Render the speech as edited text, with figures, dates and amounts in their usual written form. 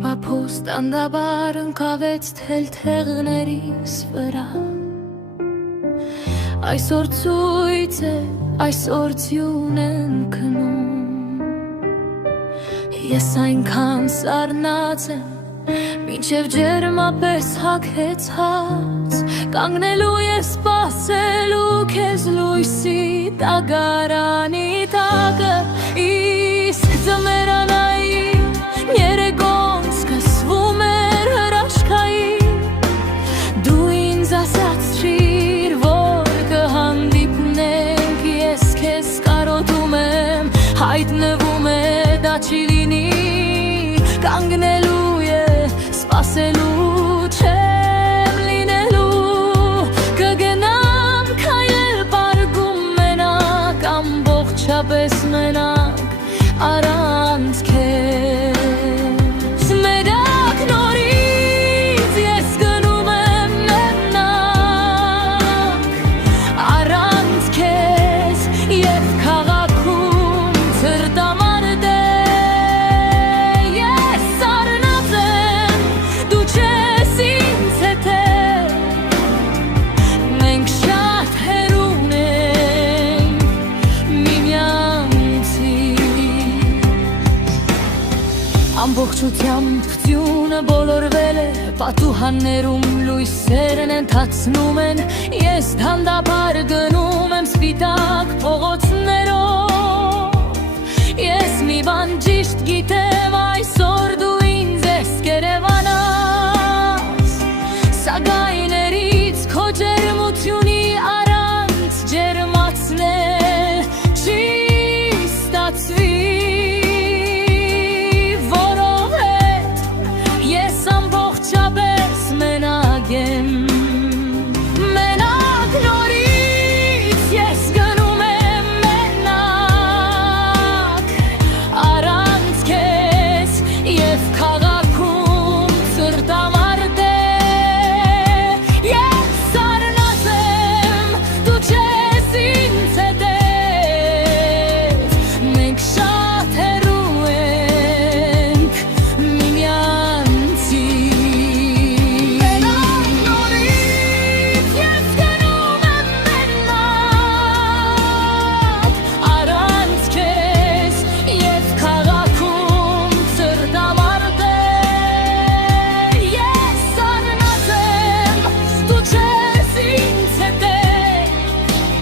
Պապուս տանդաբար ընկավեց թելթեղներիս վրա Այսօր ցույց է, այսօր ձյուն են քնում Ես այնքան սառնած եմ, մինչև ջերմապես հագեցած Կանգնելու ես սպասելու քեզ լույսի տագարանի տակը Իսկ ձմերանային երեկոն սկսվում էր հրաշքային Դու ինձ ասացրիր, որ կհանդիպնենք Ես քեզ կարոտում եմ, հայտնվում է դա չի լինի Կանգնելու է, սպասելու չեմ լինելու Կգնամ քայլել պարգում մենակ Ամբողջապես մենակ առանց քեզ Մենակ նորից ես գնում եմ մենակ Առանց քեզ և քաղաքում ցրտամարդ է Ես սառնած եմ, դու չես ինձ հետև Մենք շատ հեռուն ենք միմյանցից Ամբողջությամբ ձյունը բոլորվել է Պատուհաններում լույսերն ընթացնում են Ես դանդաբար